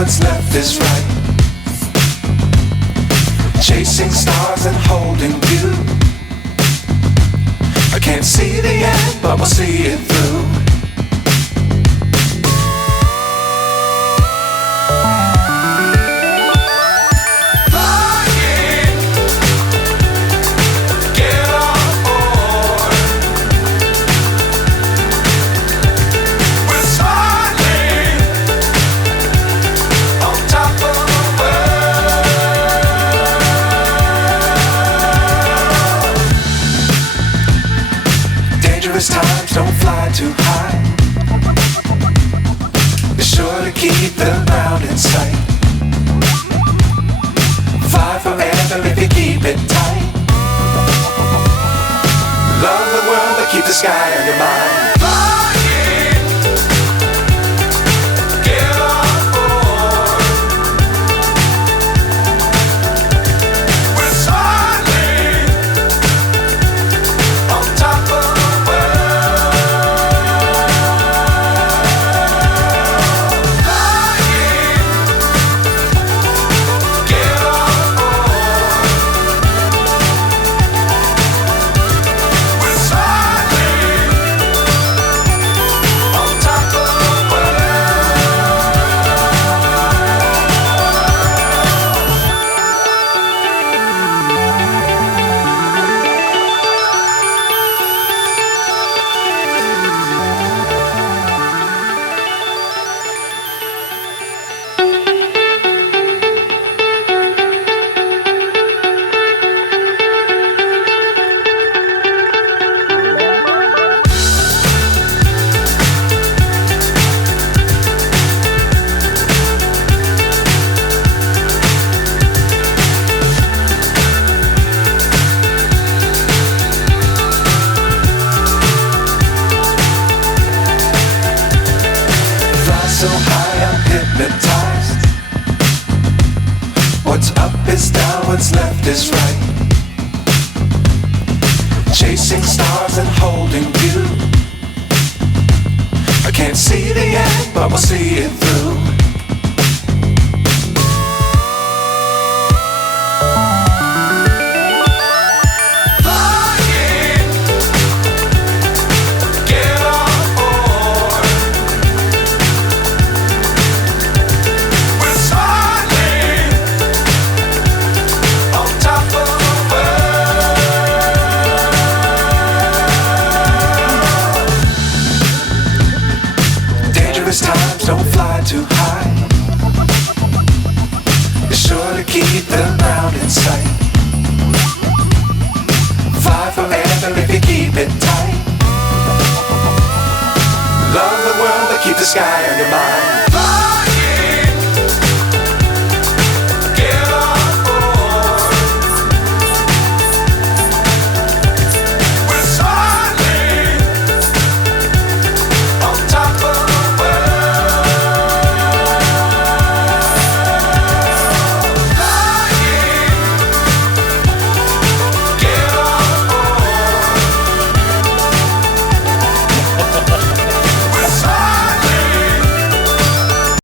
what's left is right. Chasing stars and holding you. I can't see the end, but we'll see it through. Times don't fly too high. Be sure to keep the ground in sight. Fly forever if you keep it tight. Love the world but keep the sky on your mind. So high I'm hypnotized. What's up is down, what's left is right. Chasing stars and holding you. I can't see the end, but we'll see it through. Times don't fly too high. Be sure to keep the ground in sight. Fly forever if you keep it tight. Love the world but keep the sky on your mind.